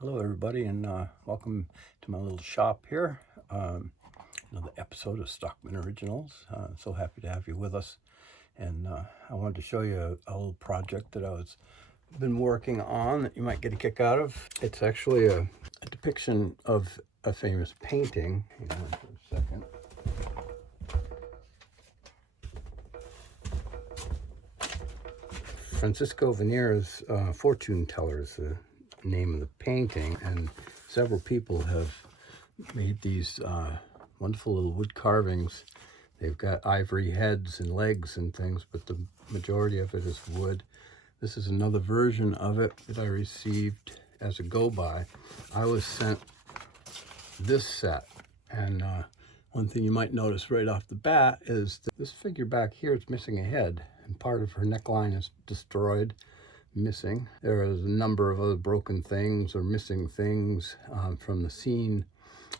Hello everybody, and welcome to my little shop here. Another episode of Stockman Originals. So happy to have you with us. And I wanted to show you a little project that been working on that you might get a kick out of. It's actually a depiction of a famous painting. Hang on for a second. Francesco Vinea's Fortune Teller is the name of the painting, and several people have made these wonderful little wood carvings. They've got ivory heads and legs and things, but the majority of it is wood. This is another version of it that I received as a go-by. I was sent this set, and one thing you might notice right off the bat is that this figure back here is missing a head, and part of her neckline is destroyed, missing. There is a number of other broken things or missing things from the scene,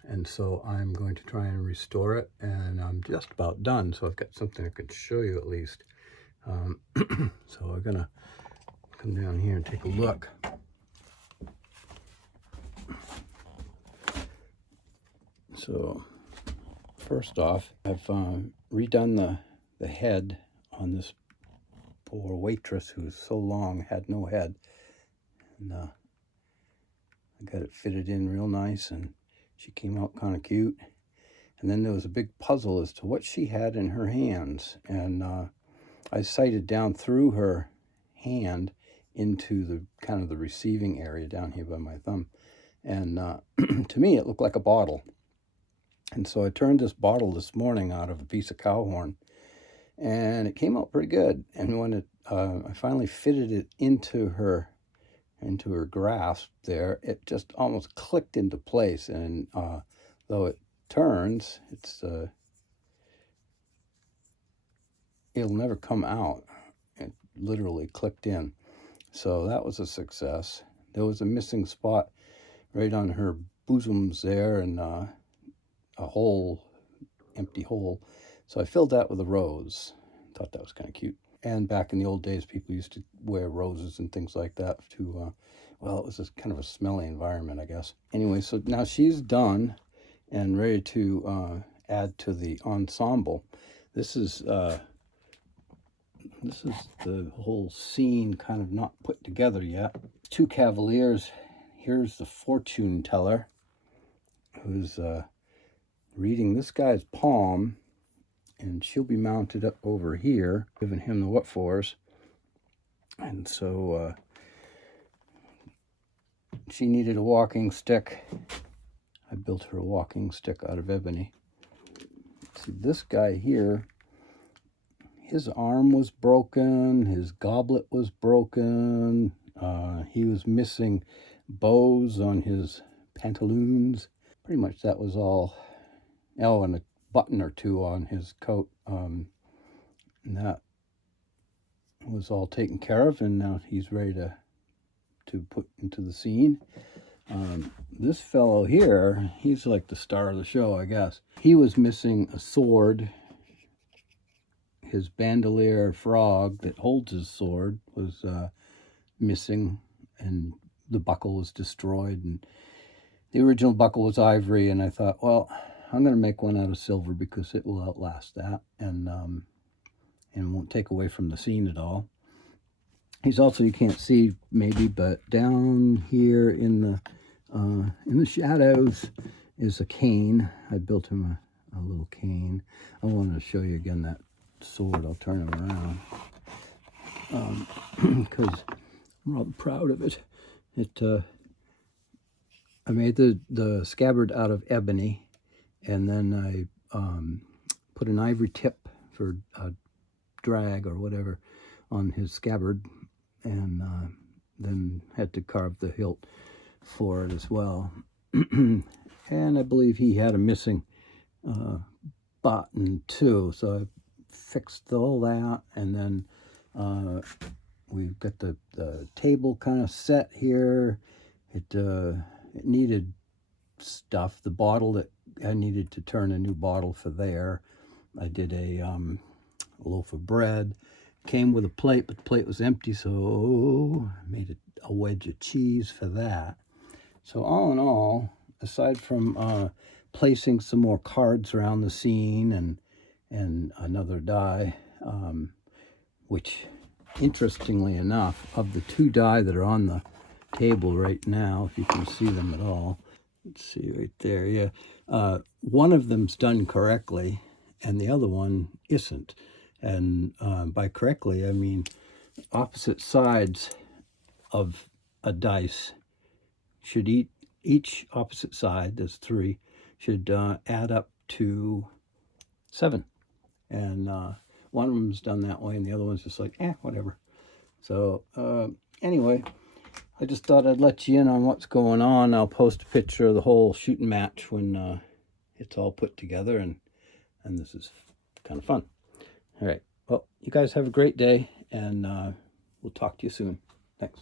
and so I'm going to try and restore it, and I'm just about done, so I've got something I could show you at least. So we're gonna come down here and take a look. So first off, I've redone the head on this poor waitress who's so long had no head, and I got it fitted in real nice, and she came out kind of cute. And then there was a big puzzle as to what she had in her hands, and I sighted down through her hand into the kind of the receiving area down here by my thumb, and to me it looked like a bottle. And so I turned this bottle this morning out of a piece of cow horn, and it came out pretty good. And when I finally fitted it into her grasp there, it just almost clicked into place. And though it turns, it'll never come out. It literally clicked in. So that was a success. There was a missing spot right on her bosoms there, and a empty hole. So I filled that with a rose. Thought that was kind of cute. And back in the old days, people used to wear roses and things like that to, well, it was kind of a smelly environment, I guess. Anyway, so now she's done and ready to add to the ensemble. This is the whole scene kind of not put together yet. Two cavaliers. Here's the fortune teller who's reading this guy's palm, and she'll be mounted up over here, giving him the what fors. And so she needed a walking stick. I built her a walking stick out of ebony. See, this guy here, his arm was broken, his goblet was broken, he was missing bows on his pantaloons. Pretty much that was all. Oh, and a button or two on his coat. And that was all taken care of, and now he's ready to put into the scene. This fellow here, he's like the star of the show, I guess. He was missing a sword. His bandolier frog that holds his sword was missing, and the buckle was destroyed. And the original buckle was ivory, and I thought, well, I'm going to make one out of silver because it will outlast that, and won't take away from the scene at all. He's also, you can't see maybe, but down here in the shadows is a cane. I built him a little cane. I wanted to show you again that sword. I'll turn him around because I'm rather proud of it. I made the scabbard out of ebony, and then I put an ivory tip for a drag or whatever on his scabbard, and then had to carve the hilt for it as well. And I believe he had a missing button too, so I fixed all that, and then we've got the table kind of set here. It needed stuff. The bottle that I needed to turn a new bottle for there. I did a loaf of bread. Came with a plate, but the plate was empty, so I made a wedge of cheese for that. So all in all, aside from placing some more cards around the scene and another die, which interestingly enough, of the 2 die that are on the table right now, if you can see them at all, let's see right there, yeah, one of them's done correctly and the other one isn't. And by correctly, I mean opposite sides of a dice should each opposite side, there's 3, should add up to 7. And one of them's done that way and the other one's just like, whatever. So anyway, I just thought I'd let you in on what's going on. I'll post a picture of the whole shooting match when it's all put together, and this is kind of fun. All right, well, you guys have a great day, and we'll talk to you soon. Thanks.